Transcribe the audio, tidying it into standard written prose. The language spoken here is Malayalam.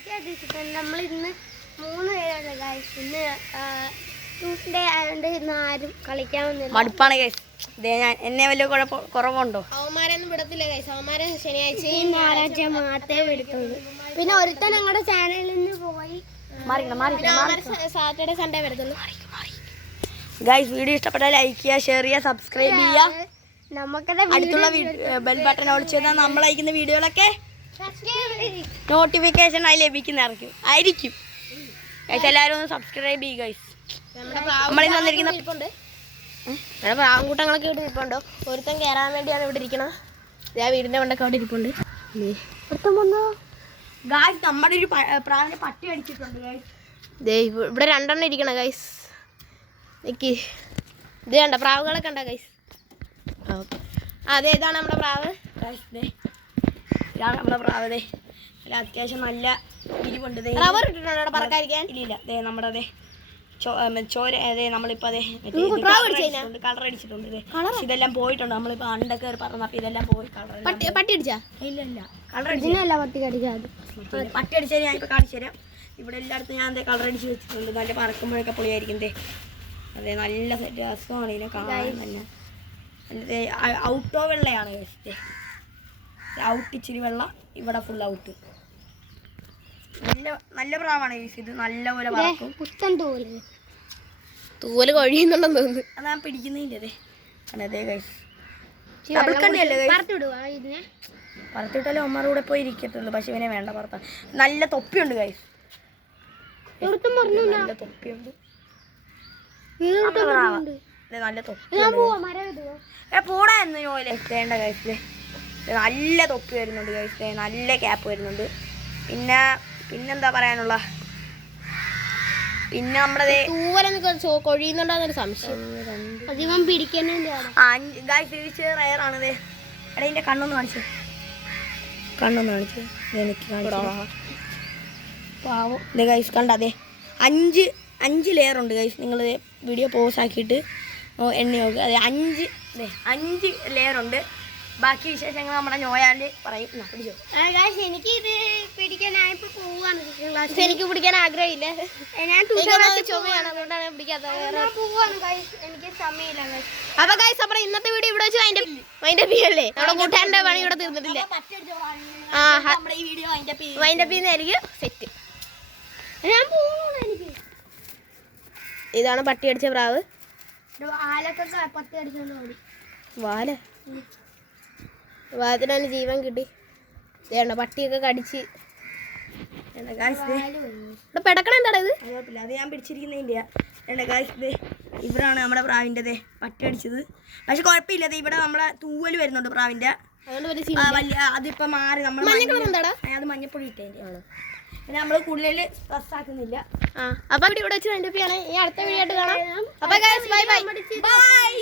പറ്റി അടിച്ചിട്ടുണ്ട്. നമ്മൾ ഇന്ന് 3 പേരാണ് ഗൈസ്. ഇന്ന് ട്യൂസ്ഡേ ആയതുകൊണ്ട് ഇന്ന് ആരും കളിക്കാൻ വന്നില്ല. മടുപ്പാണ് ഗൈസ്. എന്നെ വലിയ കുറവുണ്ടോ? അവന്മാരൊന്നും വിടത്തില്ല ഗൈസ്. അവന്മാരെ ശനിയാഴ്ചയും ഞായറാഴ്ച മാത്രമേ എടുത്തുള്ളൂ. പിന്നെ ഒരുത്തൻ ഞങ്ങളുടെ ചാനലിൽ നിന്ന് പോയി. സാറ്റർഡേ സൺഡേ വരത്തുള്ളൂ. ഗൈസ് വീഡിയോ ഇഷ്ടപ്പെട്ടാൽ ലൈക്ക് ചെയ്യുക, ഷെയർ ചെയ്യുക, സബ്സ്ക്രൈബ് ചെയ്യുക. നമുക്കത് അടുത്തുള്ള ബെൽ ബട്ടൺ ഓടിച്ചു ചെയ്താൽ നമ്മൾ അയക്കുന്ന വീഡിയോകളൊക്കെ നോട്ടിഫിക്കേഷൻ ആയി ആയിരിക്കും. ഗൈസ് എല്ലാവരും ഒന്ന് സബ്സ്ക്രൈബ് ചെയ്യുക ഗൈസ്. നമ്മളിന്ന് വന്നിരിക്കുന്ന പ്രാങ്കൂട്ടങ്ങളൊക്കെ ഇവിടെ ഇരിപ്പുണ്ടോ? ഒരുത്തൻ കയറാൻ വേണ്ടിയാണ് ഇവിടെ ഇരിക്കണത്. വീടിന്റെ മണ്ടൊക്കെ അവിടെ ഇരിപ്പുണ്ട്. ഗൈസ് നമ്മുടെ ഒരു പ്രാവിനെ പട്ടി അടിച്ചിട്ടുണ്ട് ഗൈസ്. ഇവിടെ 2 എണ്ണം ഇരിക്കണം ഗൈസ്. നിക്ക് ഇത് കണ്ട പ്രാവുകളൊക്കെ കണ്ട ഗൈസ്. അതെ ഇതാണ് നമ്മുടെ പ്രാവ്. ഇതാണ് നമ്മുടെ പ്രാവ്. അത്യാവശ്യം നല്ല ഇരിവുണ്ട്. റബ്ബർ ഇട്ടിട്ടുണ്ടോ പറക്കാതിരിക്കാൻ? ഇല്ല നമ്മുടെ ചോര നമ്മളിപ്പോ കളർ അടിച്ചിട്ടുണ്ട്. ഇതെല്ലാം പോയിട്ടുണ്ട്. നമ്മളിപ്പോ അണ്ടൊക്കെ പറഞ്ഞപ്പോ ഇതെല്ലാം പോയി. പട്ടി അടിച്ചാ? ഇല്ല കളർ പട്ടി അടിക്കാതെ പട്ടി അടിച്ചാൽ ഞാൻ ഇപ്പൊ കാണിച്ചു തരാം. ഇവിടെ എല്ലായിടത്തും ഞാൻ കളർ അടിച്ച് വെച്ചിട്ടുണ്ട്. നല്ല പറക്കുമ്പോഴൊക്കെ പൊളിയായിരിക്കും. അതെ നല്ല രസമാണ് ഇതിനെ കാണാൻ തന്നെ. ഔട്ടോ വെള്ളയാണ് കഴിച്ചത്. ഔട്ട് ഇച്ചിരി വെള്ള, ഇവിടെ ഫുൾ ഔട്ട്. നല്ല പ്രാവാണ് ഇത്. നല്ലപോലെ പറക്കും. പുത്തൻ തൂവല് കൊഴിയുന്നുണ്ടെന്ന് തോന്നുന്നു. അത് ഞാൻ പിടിക്കുന്നില്ലേ. അതെ ഗൈസ് പറത്തിട്ടാലേ ഒമ്മയുടെ കൂടെ പോയി ഇരിക്കത്തുള്ളൂ. പക്ഷെ ഇവനെ വേണ്ട പറത്ത. നല്ല തൊപ്പിയുണ്ട് ഗൈസ്. നല്ല തൊപ്പിയുണ്ട്. നല്ല തൊപ്പി പോടാ എന്ന് പോലെ വേണ്ട ഗൈസ്. നല്ല തൊപ്പി വരുന്നുണ്ട് ഗൈസ്. നല്ല ക്യാപ്പ് വരുന്നുണ്ട്. പിന്നെന്താ പറയാനുള്ള, പിന്നെ നമ്മുടെ കൊഴിയുന്നുണ്ടോന്നൊരു സംശയം. അധികം പിടിക്കുന്നുണ്ട് ഗൈസ്. ഇത് റയറാണത്. എടാ ഇതിന്റെ കണ്ണൊന്ന് കാണിച്ചു. എനിക്ക് പാവം ഗൈസ്. കണ്ട അതെ 5 ലെയർ ഉണ്ട് ഗൈസ്. നിങ്ങൾ വീഡിയോ പോസ് ആക്കിയിട്ട് എണ്ണി നോക്കുക. അതെ 5 ലെയർ ഉണ്ട്. ബാക്കി വിശേഷങ്ങൾ നമ്മുടെ നോയാല് പറയും. പിടിച്ചോ. എനിക്ക് ഇത് പിടിക്കാൻ ഞാനിപ്പോ പോവാണ്. എനിക്ക് പിടിക്കാൻ ആഗ്രഹമില്ല. ഞാൻ ചുമയാണ്, അതുകൊണ്ടാണ് പിടിക്കാത്തത്. എനിക്ക് സമയമില്ല. അപ്പൊ ഗൈസ് അപ്പൊ ഇന്നത്തെ വീഡിയോ ഇവിടെ വെച്ച് അതിന്റെ അല്ലേ നമ്മുടെ കൂട്ടുകാരന്റെ പണി ഇവിടെ തീർന്നിട്ടില്ല. വൈൻഡപ്പിന്നായിരിക്കും സെറ്റ്. ഞാൻ പോകണം. എനിക്ക് ഇതാണ് പട്ടി അടിച്ച പ്രാവ്. ആലൊക്കെ പത്തി അടിച്ചോണ്ട് ഓടി. വാലത്തിനാണ് ജീവൻ കിട്ടി. ഇതേണ്ട പട്ടിയൊക്കെ കടിച്ച് പെടക്കണം. എന്താടാ ഇത്? അത് ഞാൻ പിടിച്ചിരിക്കുന്നതിൻ്റെ ഇവരാണ് നമ്മുടെ പ്രാവിൻ്റെ പട്ടി അടിച്ചത്. പക്ഷെ കുഴപ്പമില്ല. ഇവിടെ നമ്മളെ തൂവല് വരുന്നുണ്ട് പ്രാവിൻ്റെ. അതിപ്പോ മാറി. നമ്മൾ അത് മഞ്ഞപ്പൊടി ഇട്ടതിൻ്റെ ആണ്. പിന്നെ നമ്മൾ കൂടുതൽ സ്ട്രെസ് ആക്കുന്നില്ല. അപ്പൊ ഇവിടെ വെച്ച് അതിൻ്റെ അടുത്ത വീഡിയോ ആയിട്ട് കാണാം. അപ്പൊ ബൈ.